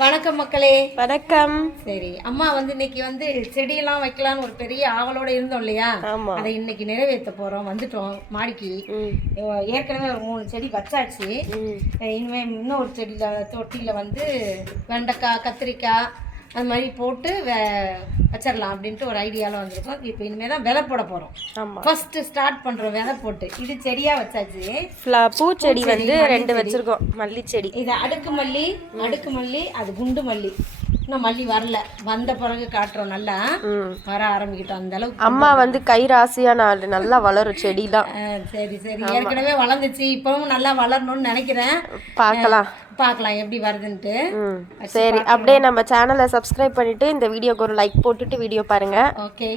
வணக்கம் மக்களே. வணக்கம். சரி, அம்மா வந்து இன்னைக்கு வந்து செடியெல்லாம் வைக்கலான்னு ஒரு பெரிய ஆவலோட இருந்தோம் இல்லையா? அதை இன்னைக்கு நிறைவேற்ற போறோம். வந்துட்டோம் மாடிக்கு. ஏற்கனவே ஒரு 3 செடி வச்சாச்சு. இனிமே இன்னும் ஒரு செடியில தொட்டியில வந்து வெண்டைக்காய், கத்திரிக்காய் அது மாதிரி போட்டு வச்சிடலாம் அப்படின்ட்டு ஒரு ஐடியாவில் வந்திருக்கோம். இப்போ இனிமேல் தான் விதை போட போகிறோம். ஃபர்ஸ்ட்டு ஸ்டார்ட் பண்ணுறோம் விதை போட்டு. இது செடியாக வச்சாச்சு. பூச்செடி வந்து 2 வச்சுருக்கோம். மல்லி செடி, இது அடுக்கு மல்லி, அது குண்டு மல்லி. இன்னும் மல்லி வரல, வந்த பிறகு காட்டுறோம். நல்லா வர ஆரம்பிக்கிட்டோம். அந்த அளவுக்கு அம்மா வந்து கை ராசியான ஆள், நல்லா வளரும் செடி தான். சரி சரி, ஏற்கனவே வளர்ந்துச்சு, இப்பவும் நல்லா வளரணும்னு நினைக்கிறேன். பார்க்கலாம் எப்படி வருதுன்ட்டு. சரி, அப்படியே நம்ம சேனலை சப்ஸ்கிரைப் பண்ணிட்டு இந்த வீடியோக்கு ஒரு லைக் போட்டுட்டு வீடியோ பாருங்க. ஓகே,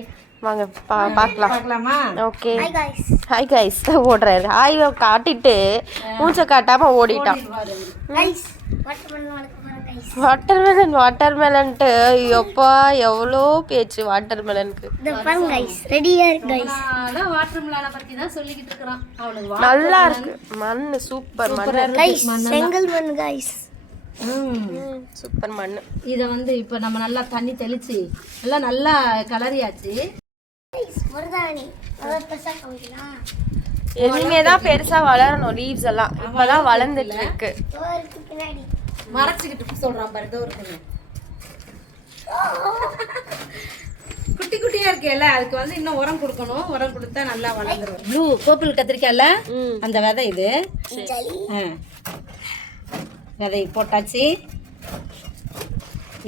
வாங்க பார்க்கலாமா? ஓகே, ஹாய் கைஸ் ஓடுறாரு. ஹாய் காட்டிட்டு மூச்சை காட்டாம ஓடிட்டான். வாட்டர்மெலன்ட்டு எப்பா எவ்வளோ பேச்சு வாட்டர்மெலனுக்கு. நல்லா இருக்கு மண்ணு, சூப்பர் மண்ணு, சூப்பர் மண்ணு. இதை வந்து இப்போ நம்ம நல்லா தண்ணி தெளிச்சு எல்லாம் நல்லா கலரியாச்சு. இனிமேதான் பெருசா வளரணும். லீவ்ஸ் எல்லாம் இப்பதான் வளர்ந்துட்டு இருக்கு. மறைச்சிக்கிட்டு சொல்றான் பாரு, இதோ இருக்குங்க. குட்டி குட்டியா இருக்கேல்ல, அதுக்கு வந்து இன்னும் உரம் கொடுக்கணும். உரம் கொடுத்தா நல்லா வளர்ந்துரும். ப்ளூ கோப்பிள் கத்திரிக்காய்ல அந்த விதை இது. விதை போட்டாச்சு.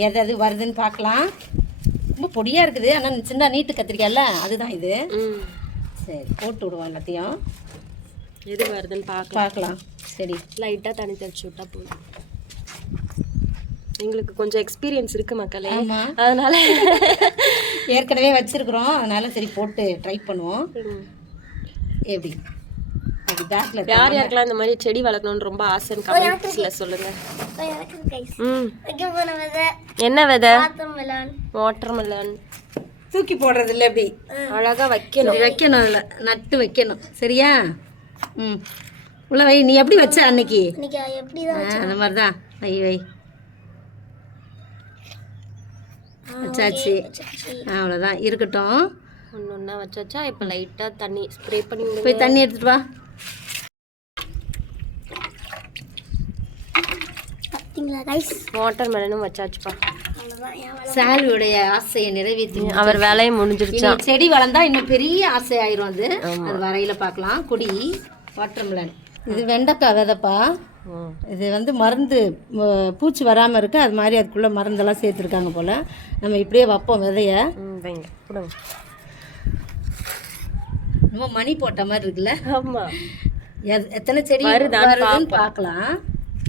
எது வருதுன்னு பார்க்கலாம். ரொம்ப பொடியா இருக்குது, ஆனால் சின்ன நீட்டு கத்திரிக்காய்ல அதுதான் இது. சரி, போட்டு விடுவோம் எல்லாத்தையும். எது வருதுன்னு பார்க்கலாம். சரி, லைட்டாக தண்ணி தெளிச்சு விட்டா போதும். எங்களுக்கு கொஞ்சம் எக்ஸ்பீரியன்ஸ் இருக்கு மக்களே, அதனால ஏற்கனவே வச்சிருக்கிறோம். அதனால சரி போட்டு ட்ரை பண்ணுவோம். எப்படி யார் யாருக்கெல்லாம் இந்த மாதிரி செடி வளர்க்கணும்னு ரொம்ப ஆசைன்னு கமெண்ட்ஸ்ல சொல்லுங்க. என்ன விதை? வாட்டர்மெலன். தூக்கி போடுறது இல்லை, எப்படி அழகா வைக்கணும். இல்லை நட்டு வைக்கணும். சரியா? உள்ள வை. நீ எப்படி வச்ச அன்னைக்கு? அந்த மாதிரி தான் வை. வச்சாச்சு, அவ்வளோதான், இருக்கட்டும். ஒன்று வச்சாச்சா? இப்போ லைட்டாக தண்ணி ஸ்ப்ரே பண்ணி போய் தண்ணி எடுத்துட்டு வா. வாட்டர் மெலனும் வச்சாச்சுப்பா. சாலுடைய ஆசையை நிறைவேற்றி அவர் வேலையை முடிஞ்சிருச்சு. செடி வளர்ந்தா இன்னும் பெரிய ஆசை ஆயிரும். அது வரையில பார்க்கலாம். கொடி வாட்டர் மெலன். இது வெண்டைக்காய் விதைப்பா. இது வந்து மருந்து, பூச்சி வராமல் இருக்கு. அது மாதிரி அதுக்குள்ளே மருந்தெல்லாம் சேர்த்துருக்காங்க போல். நம்ம இப்படியே வைப்போம் விதைய. ரொம்ப மணி போட்ட மாதிரி இருக்குல்ல? ஆமாம். எத்தனை செடி வருதுன்னு பார்க்கலாம்.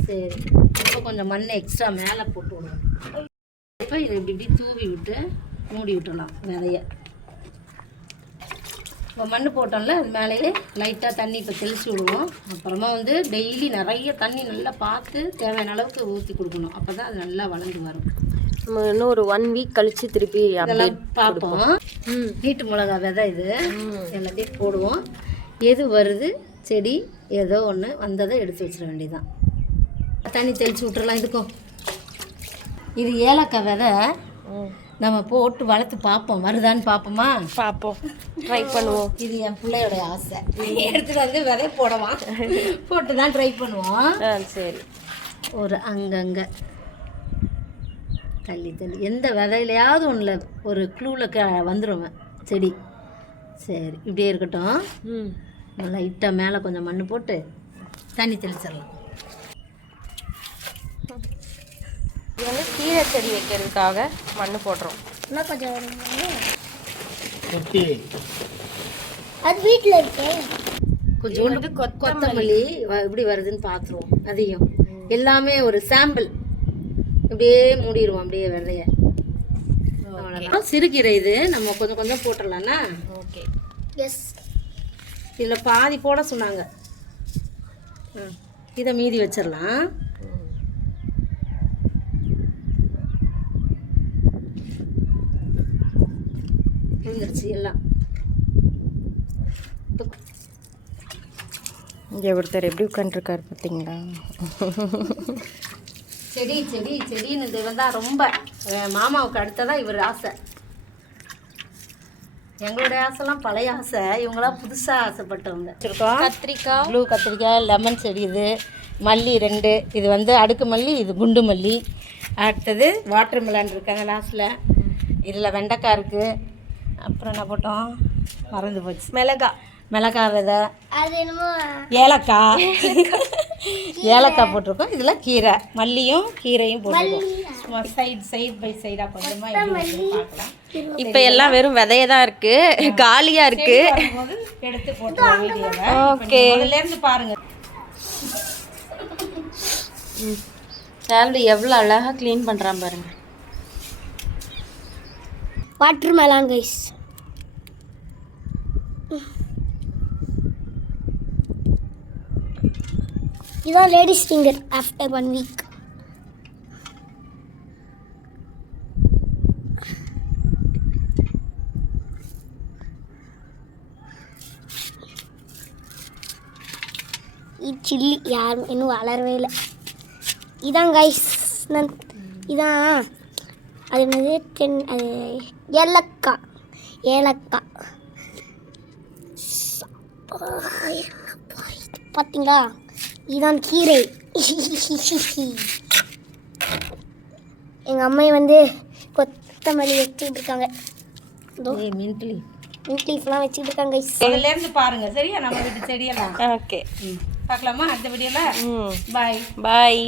சரி, இப்போ கொஞ்சம் மண் எக்ஸ்ட்ரா மேலே போட்டு விடுவோம். இப்போ இதை இப்படி தூவி விட்டு மூடி விட்டுடலாம் விதைய. இப்போ மண் போட்டோம்ல, அது மேலேயே லைட்டாக தண்ணி இப்போ தெளித்து விடுவோம். அப்புறமா வந்து டெய்லி நிறைய தண்ணி நல்லா பார்த்து தேவையான அளவுக்கு ஊற்றி கொடுக்கணும். அப்போ தான் அது நல்லா வளர்ந்து வரும். நம்ம இன்னும் ஒரு 1 வீக் கழித்து திருப்பி அதெல்லாம் பார்ப்போம். வீட்டு மிளகா விதை இது. எல்லாத்தையும் போடுவோம். எது வருது செடி, ஏதோ ஒன்று வந்ததை எடுத்து வச்சிட வேண்டியதுதான். தண்ணி தெளித்து விட்டுறலாம். இதுக்கும் இது ஏலக்காய் விதை. நம்ம போட்டு வளர்த்து பார்ப்போம், வருதான்னு பார்ப்போமா? பார்ப்போம், ட்ரை பண்ணுவோம். இது என் பிள்ளையோடைய ஆசை. எடுத்துகிட்டு வந்து விதை போடலாம், போட்டு தான் ட்ரை பண்ணுவோம். சரி, ஒரு அங்கங்கே தள்ளி எந்த விதையிலையாவது ஒன்றில் ஒரு க்ளூவில் வந்துடுவேன் செடி. சரி, இப்படியே இருக்கட்டும். லைட்டாக மேலே கொஞ்சம் மண் போட்டு தண்ணி தெளிச்சிடலாம். இது வந்து கீரை செடி வைக்கிறதுக்காக மண் போடுறோம். கொஞ்சோண்டு கொத்தமல்லி எப்படி வருதுன்னு பார்த்துருவோம். அதையும் எல்லாமே ஒரு சாம்பிள் இப்படியே மூடிடுவோம். அப்படியே விதைய. அவ்வளோதான். சிறுகீரை இது நம்ம கொஞ்சம் கொஞ்சம் போட்டுடலாம்னா. Okay, S. இதில் பாதி போட சொன்னாங்க. இதை மீதி வச்சிடலாம். வந்துருச்சு எல்லாம். இங்கே ஒருத்தர் எப்படி உட்காந்துருக்காரு பார்த்தீங்களா? செடி செடி செடின்னு தெய்வம் தான் ரொம்ப மாமாவுக்கு அடுத்ததான் இவர் ஆசை. எங்களுடைய ஆசைலாம் பழைய ஆசை, இவங்களாம் புதுசாக ஆசைப்பட்டவங்க. வச்சுருக்கோம் கத்திரிக்காய், ப்ளூ கத்திரிக்காய், லெமன் செடி, இது மல்லி 2, இது வந்து அடுக்கு மல்லி, இது குண்டு மல்லி. அடுத்தது வாட்டர் மெலன் இருக்காங்க லாஸ்ட்டில். இதில் வெண்டைக்காய் இருக்குது. அப்புறம் என்ன போட்டோம் மறந்து போச்சு. மிளகாய் விதை, அது என்னமோ ஏலக்காய் ஏலக்காய் போட்டிருக்கோம். இதில் கீரை, மல்லியும் கீரையும் போட்டிருக்கோம். சும்மா சைட் பை சைடாக கொஞ்சமாக பார்க்கலாம். இப்போ எல்லாம் வெறும் விதைய தான் இருக்கு, காலியா இருக்கு. எடுத்து போட்டு வீடியோவை ஓகே, இருந்து பாருங்க. சால்வி எவ்வளோ அழகா க்ளீன் பண்றான் பாருங்க. Watermelon guys. இதான் ladies finger after 1 week. Chilli யாரும் இன்னும் வளரவே இல்லை. இதான் கைஸ், இதான் அது என்னது, அது ஏலக்காய் பார்த்தீங்களா? இதுதான் கீரை. எங்கள் அம்மை வந்து கொத்தமல்லி வச்சுக்கிட்டு இருக்காங்க. மின்ட் லீஃப்லாம் வச்சுக்கிட்டு இருக்காங்க கைஸ். இருந்து பாருங்க சரியா, நம்ம வீட்டு செடியெல்லாம். ஓகே, பார்க்கலாமா அடுத்த வீடியோல. பாய் பாய்.